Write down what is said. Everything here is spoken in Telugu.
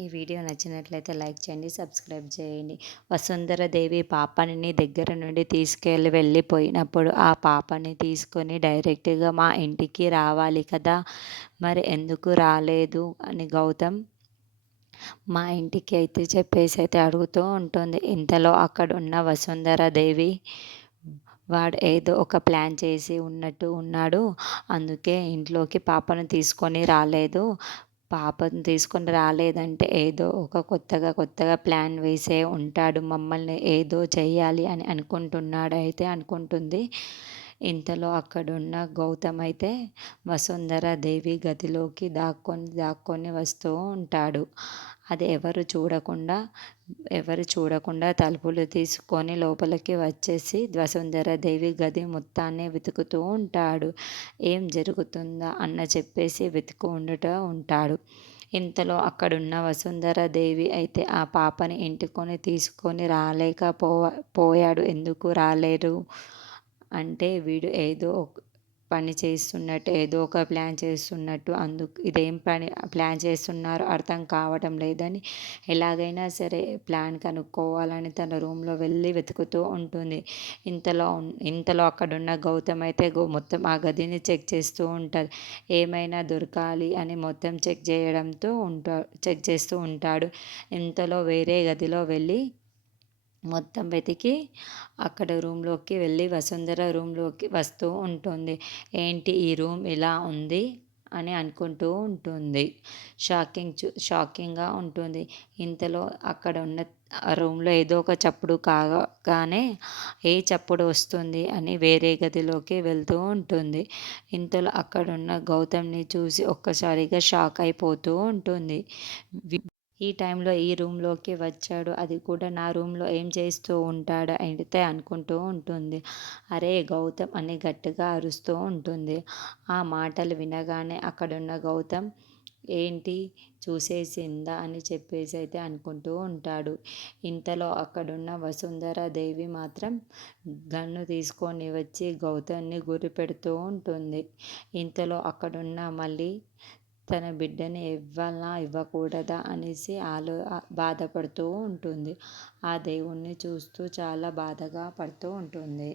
ఈ వీడియో నచ్చినట్లయితే లైక్ చేయండి, సబ్స్క్రైబ్ చేయండి. వసుంధరదేవి పాపని దగ్గర నుండి వెళ్ళిపోయినప్పుడు ఆ పాపని తీసుకొని డైరెక్ట్‌గా మా ఇంటికి రావాలి కదా! మరి ఎందుకు రాలేదు అని గౌతమ్ మా ఇంటికి అయితే చెప్పేసైతే అడుగుతూ ఉంటుంది. ఇంతలో అక్కడున్న వసుంధరాదేవి వాడు ఏదో ఒక ప్లాన్ చేసి ఉన్నట్టు ఉన్నాడు. అందుకే ఇంట్లోకి పాపను తీసుకొని రాలేదు. పాపను తీసుకొని రాలేదంటే ఏదో ఒక కొత్తగా ప్లాన్ వేసే ఉంటాడు. మమ్మల్ని ఏదో చెయ్యాలి అని అనుకుంటున్నాడైతే అనుకుంటుంది. ఇంతలో అక్కడున్న గౌతమ్ అయితే వసుంధరాదేవి గదిలోకి దాక్కొని వస్తూ ఉంటాడు. అది ఎవరు చూడకుండా తలుపులు తీసుకొని లోపలికి వచ్చేసి వసుంధరాదేవి గది మొత్తాన్ని వెతుకుతూ ఉంటాడు. ఏం జరుగుతుందా అన్న చెప్పేసి ఉంటాడు. ఇంతలో అక్కడున్న వసుంధరాదేవి అయితే ఆ పాపని తీసుకొని పోయాడు. ఎందుకు రాలేరు అంటే వీడు ఏదో పని చేస్తున్నట్టు, ఏదో ఒక ప్లాన్ చేస్తున్నట్టు, ఇదేం ప్లాన్ చేస్తున్నారో అర్థం కావటం లేదని ఎలాగైనా సరే ప్లాన్ కనుక్కోవాలని తన రూమ్లో వెళ్ళి వెతుకుతూ ఉంటుంది. ఇంతలో అక్కడున్న గౌతమ్ అయితే మొత్తం ఆ గదిని చెక్ చేస్తూ ఉంటాడు. ఏమైనా దొరకాలి అని మొత్తం చెక్ చేస్తూ ఉంటాడు. ఇంతలో వేరే గదిలో వెళ్ళి మొత్తం వెతికి అక్కడ రూమ్లోకి వెళ్ళి వసుంధర రూమ్లోకి వస్తూ ఉంటుంది. ఏంటి ఈ రూమ్ ఇలా ఉంది అని అనుకుంటూ ఉంటుంది. షాకింగ్గా ఉంటుంది. ఇంతలో అక్కడ ఉన్న ఆ రూమ్లో ఏదో ఒక చప్పుడు కాగానే ఏ చప్పుడు వస్తుంది అని వేరే గదిలోకి వెళ్తూ ఉంటుంది. ఇంతలో అక్కడున్న గౌతమ్ని చూసి ఒక్కసారిగా షాక్ అయిపోతూ ఉంటుంది. ఈ టైంలో ఈ రూమ్లోకి వచ్చాడు, అది కూడా నా రూమ్లో ఏం చేస్తూ ఉంటాడు అయితే అనుకుంటూ ఉంటుంది. అరే గౌతమ్ అని గట్టిగా అరుస్తూ ఉంటుంది. ఆ మాటలు వినగానే అక్కడున్న గౌతమ్ ఏంటి చూసేసిందా అని చెప్పేసి అయితే అనుకుంటూ ఉంటాడు. ఇంతలో అక్కడున్న వసుంధరాదేవి మాత్రం గన్ను తీసుకొని వచ్చి గౌతమ్ని గురి పెడుతూ ఉంటుంది. ఇంతలో అక్కడున్న మళ్ళీ తన బిడ్డని ఇవ్వాలా ఇవ్వకూడదా అనేసి బాధపడుతూ ఉంటుంది. ఆ దేవుణ్ణి చూస్తూ చాలా బాధగా పడుతూ ఉంటుంది.